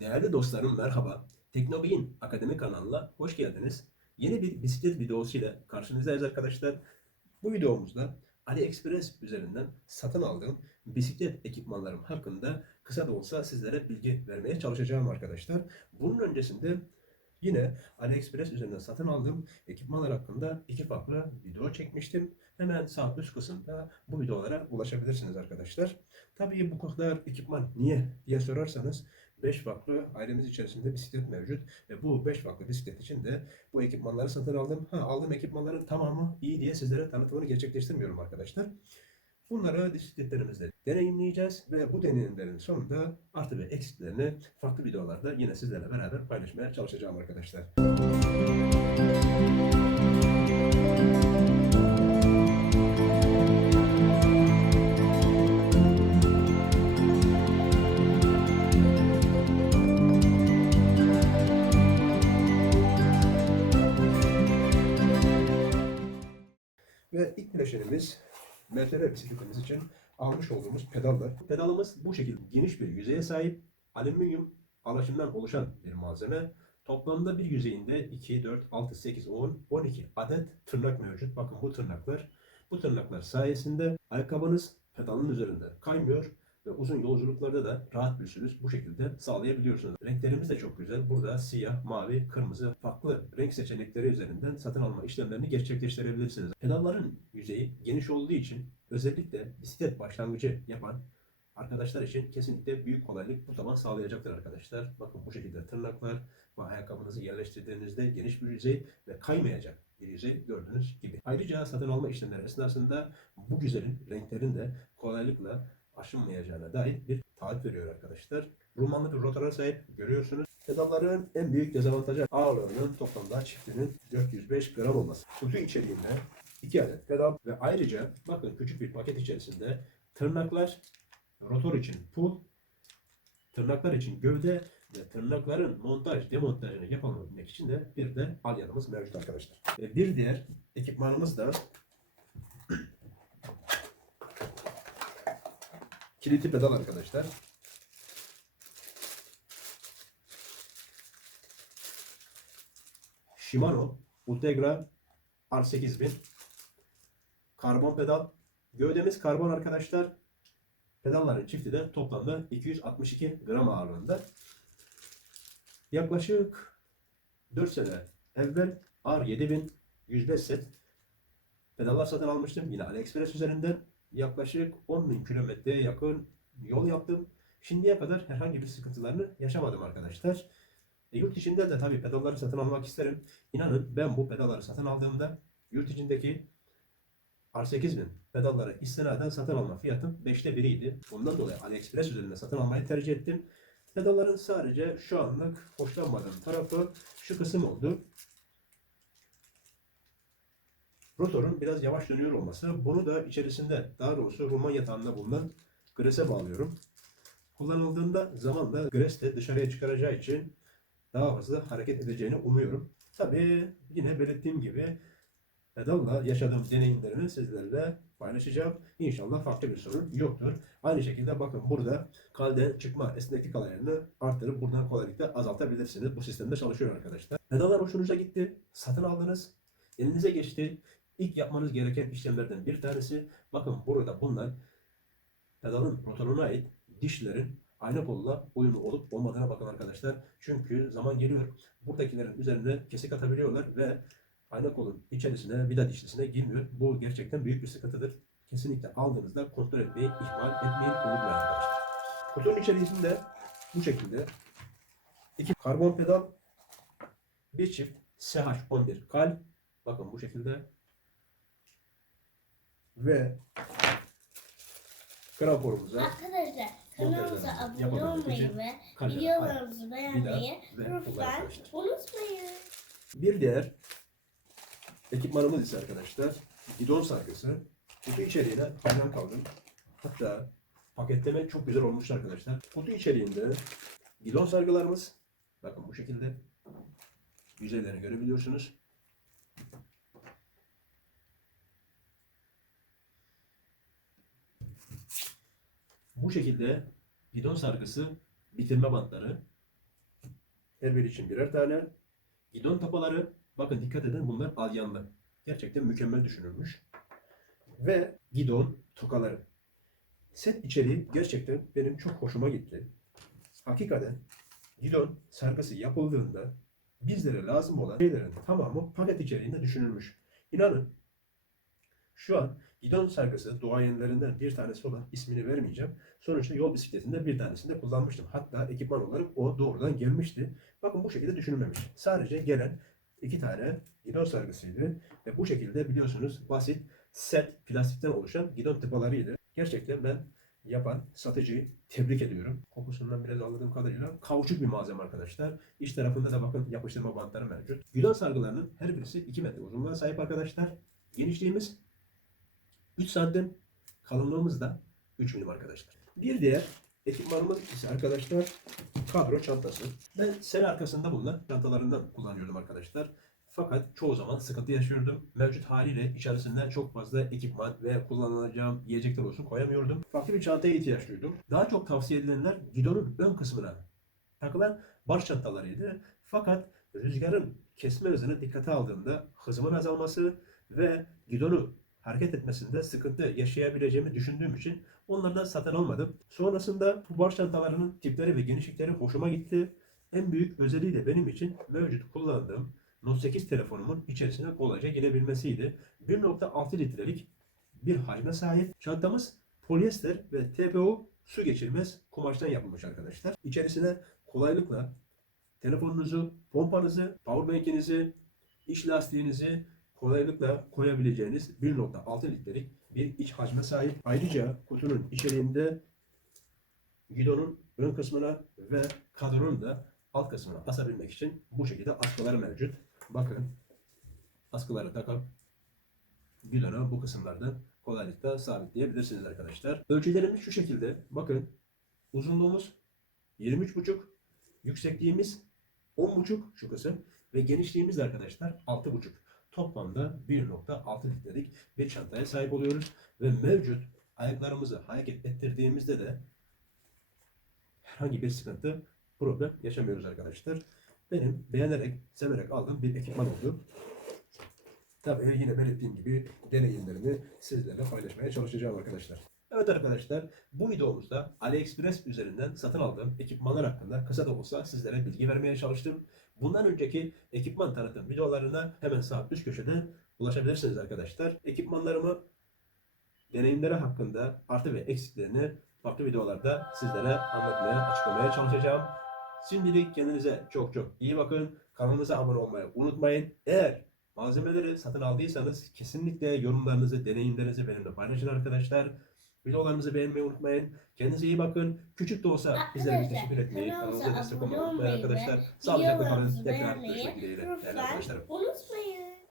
Değerli dostlarım merhaba. Teknobeyin Akademi kanalına hoş geldiniz. Yeni bir bisiklet videosu ile karşınızdayız arkadaşlar. Bu videomuzda AliExpress üzerinden satın aldığım bisiklet ekipmanlarım hakkında kısa da olsa sizlere bilgi vermeye çalışacağım arkadaşlar. Bunun öncesinde yine AliExpress üzerinden satın aldığım ekipmanlar hakkında iki farklı video çekmiştim. Hemen sağ üst kısımda bu videolara ulaşabilirsiniz arkadaşlar. Tabii bu kadar ekipman niye diye sorarsanız 5 farklı ailemiz içerisinde bisiklet mevcut ve bu 5 farklı bisiklet için de bu ekipmanları satın aldım. Ha, aldığım ekipmanların tamamı iyi diye sizlere tanıtımını gerçekleştirmiyorum arkadaşlar. Bunları bisikletlerimizde deneyimleyeceğiz ve bu deneyimlerin sonunda artı ve eksiklerini farklı videolarda yine sizlerle beraber paylaşmaya çalışacağım arkadaşlar. Ve ilk bileşenimiz MTR bisikletimiz için almış olduğumuz pedallar. Pedalımız bu şekilde geniş bir yüzeye sahip alüminyum alaşımdan oluşan bir malzeme. Toplamda bir yüzeyinde 2, 4, 6, 8, 10, 12 adet tırnak mevcut. Bakın bu tırnaklar. Bu tırnaklar sayesinde ayakkabınız pedalın üzerinde kaymıyor ve uzun yolculuklarda da rahat bir sürüş bu şekilde sağlayabiliyorsunuz. Renklerimiz de çok güzel. Burada siyah, mavi, kırmızı farklı renk seçenekleri üzerinden satın alma işlemlerini gerçekleştirebilirsiniz. Pedalların yüzeyi geniş olduğu için özellikle bisiklet başlangıcı yapan arkadaşlar için kesinlikle büyük kolaylık bu zaman sağlayacaktır arkadaşlar. Bakın bu şekilde tırnaklar ve ayakkabınızı yerleştirdiğinizde geniş bir yüzey ve kaymayacak bir yüzey gördüğünüz gibi. Ayrıca satın alma işlemleri esnasında bu güzelin renklerin de kolaylıkla aşınmayacağına dair bir taahhüt veriyor arkadaşlar. Rumanlı bir rotora sahip görüyorsunuz. Pedalların en büyük dezavantajı ağırlığının toplamda çiftinin 405 gram olması. Kutu içeriğinde 2 adet pedal ve ayrıca bakın küçük bir paket içerisinde tırnaklar, rotor için pul, tırnaklar için gövde ve tırnakların montaj, demontajını yapabilmek için de bir de alyanımız mevcut arkadaşlar. Bir diğer ekipmanımız da kilitli pedal arkadaşlar. Shimano Ultegra R8000 karbon pedal. Gövdemiz karbon arkadaşlar. Pedalların çifti de toplamda 262 gram ağırlığında. Yaklaşık 4 sene evvel R7000 105 set pedallar satın almıştım. Yine AliExpress üzerinden yaklaşık 10 bin kilometreye yakın yol yaptım. Şimdiye kadar herhangi bir sıkıntılarını yaşamadım arkadaşlar. E, yurt içinden de tabii pedalları satın almak isterim. İnanın ben bu pedalları satın aldığımda yurt içindeki R8000 pedalları istinaden satın alma fiyatım 5'te biriydi. Bundan dolayı AliExpress üzerinden satın almayı tercih ettim. Pedalların sadece şu anlık hoşlanmadığım tarafı şu kısım oldu. Rotorun biraz yavaş dönüyor olması. Bunu da içerisinde daha doğrusu Ruman yatağında bulunan grese bağlıyorum. Kullanıldığında zamanla gres de dışarıya çıkaracağı için daha hızlı hareket edeceğini umuyorum. Tabii yine belirttiğim gibi pedalla yaşadığım deneyimlerimi sizlerle paylaşacağım. İnşallah farklı bir sorun yoktur. Aynı şekilde bakın burada kalden çıkma esneklik ayarını arttırıp buradan kolaylıkla azaltabilirsiniz. Bu sistemde çalışıyor arkadaşlar. Pedallar hoşunuza gitti. Satın aldınız. Elinize geçti. İlk yapmanız gereken işlemlerden bir tanesi bakın burada bulunan pedalın rotoruna ait dişlerin ayna kolla uyumlu olup olmadığına bakın arkadaşlar. Çünkü zaman geliyor buradakilerin üzerine kesik atabiliyorlar ve ayna kolun içerisine vida dişlisine girmiyor. Bu gerçekten büyük bir sıkıntıdır. Kesinlikle aldığınızda kontrol etmeyi ihmal etmeyin unutmayın arkadaşlar. Kutunun içerisinde bu şekilde iki karbon pedal bir çift SH11 kal bakın bu şekilde ve kramponumuza Arkadaşlar kanalımıza abone olmayı ve videolarımızı beğenmeyi lütfen unutmayın. Bir diğer ekipmanımız ise arkadaşlar gidon sargısı. Kutu içeriğine hayran kaldım. Hatta paketleme çok güzel olmuş arkadaşlar. Kutu içeriğinde gidon sargılarımız bakın bu şekilde yüzeylerini görebiliyorsunuz. Bu şekilde gidon sargısı bitirme bantları Her biri için birer tane. Gidon tapaları. Bakın dikkat edin bunlar alyanlı. Gerçekten mükemmel düşünülmüş. Ve gidon tokaları. Set içeriği gerçekten benim çok hoşuma gitti. Hakikaten gidon sargısı yapıldığında bizlere lazım olan şeylerin tamamı paket içeriğinde düşünülmüş. İnanın şu an gidon sargısı duayenlerinden bir tanesi olan ismini vermeyeceğim. Sonuçta yol bisikletinde bir tanesinde kullanmıştım. Hatta ekipman olarak o doğrudan gelmişti. Bakın bu şekilde düşünülmemiş. Sadece gelen iki tane gidon sargısıydı. Ve bu şekilde biliyorsunuz basit set plastikten oluşan gidon tıpalarıydı. Gerçekten ben yapan satıcıyı tebrik ediyorum. Kokusundan biraz anladığım kadarıyla kauçuk bir malzeme arkadaşlar. İç tarafında da bakın yapıştırma bantları mevcut. Gidon sargılarının her birisi 2 metre uzunluğa sahip arkadaşlar. Genişliğimiz 3 santim. Kalınlığımız da 3 milim arkadaşlar. Bir diğer ekipmanımız ise arkadaşlar kadro çantası. Ben sel arkasında bulunan çantalarından kullanıyordum arkadaşlar. Fakat çoğu zaman sıkıntı yaşıyordum. Mevcut haliyle içerisinde çok fazla ekipman ve kullanılacağım yiyecekler olsun koyamıyordum. Farklı bir çantaya ihtiyaç duydum. Daha çok tavsiye edilenler gidonun ön kısmına takılan bar çantalarıydı. Fakat rüzgarın kesme hızını dikkate aldığımda hızımın azalması ve gidonu hareket etmesinde sıkıntı yaşayabileceğimi düşündüğüm için onlardan satın almadım. Sonrasında bu bar çantalarının tipleri ve genişlikleri hoşuma gitti. En büyük özelliği de benim için mevcut kullandığım Note 8 telefonumun içerisine kolayca girebilmesiydi. 1.6 litrelik bir hacme sahip. Çantamız polyester ve TPU su geçirmez kumaştan yapılmış arkadaşlar. İçerisine kolaylıkla telefonunuzu, pompanızı, powerbank'inizi, iş lastiğinizi kolaylıkla koyabileceğiniz 1.6 litrelik bir iç hacme sahip. Ayrıca kutunun içeriğinde gidonun ön kısmına ve kadronun da alt kısmına asabilmek için bu şekilde askıları mevcut. Bakın askıları takıp gidonu bu kısımlardan kolaylıkla sabitleyebilirsiniz arkadaşlar. Ölçülerimiz şu şekilde. Bakın uzunluğumuz 23,5 yüksekliğimiz 10,5 şu kısım ve genişliğimiz arkadaşlar 6,5. Toplamda 1.6 litrelik bir çantaya sahip oluyoruz ve mevcut ayaklarımızı hareket ettirdiğimizde de herhangi bir sıkıntı, problem yaşamıyoruz arkadaşlar. Benim beğenerek, severek aldığım bir ekipman oldu. Tabii yine belirttiğim gibi deneyimlerimi sizlerle paylaşmaya çalışacağım arkadaşlar. Evet arkadaşlar, bu videomuzda AliExpress üzerinden satın aldığım ekipmanlar hakkında kısa da olsa sizlere bilgi vermeye çalıştım. Bundan önceki ekipman tanıtım videolarına hemen sağ üst köşede ulaşabilirsiniz arkadaşlar. Ekipmanlarımı, deneyimleri hakkında artı ve eksiklerini farklı videolarda sizlere anlatmaya, açıklamaya çalışacağım. Şimdilik kendinize çok çok iyi bakın. Kanalımıza abone olmayı unutmayın. Eğer malzemeleri satın aldıysanız kesinlikle yorumlarınızı, deneyimlerinizi benimle paylaşın arkadaşlar. Videolarımızı beğenmeyi unutmayın. Kendinize iyi bakın. Küçük de olsa bizlere teşekkür etmeyi, kanalımıza destek olmayı unutmayın arkadaşlar. Sağlıcakla kalın. Tekrar görüşmek dileğiyle. Değerli arkadaşlarım. unutmayın.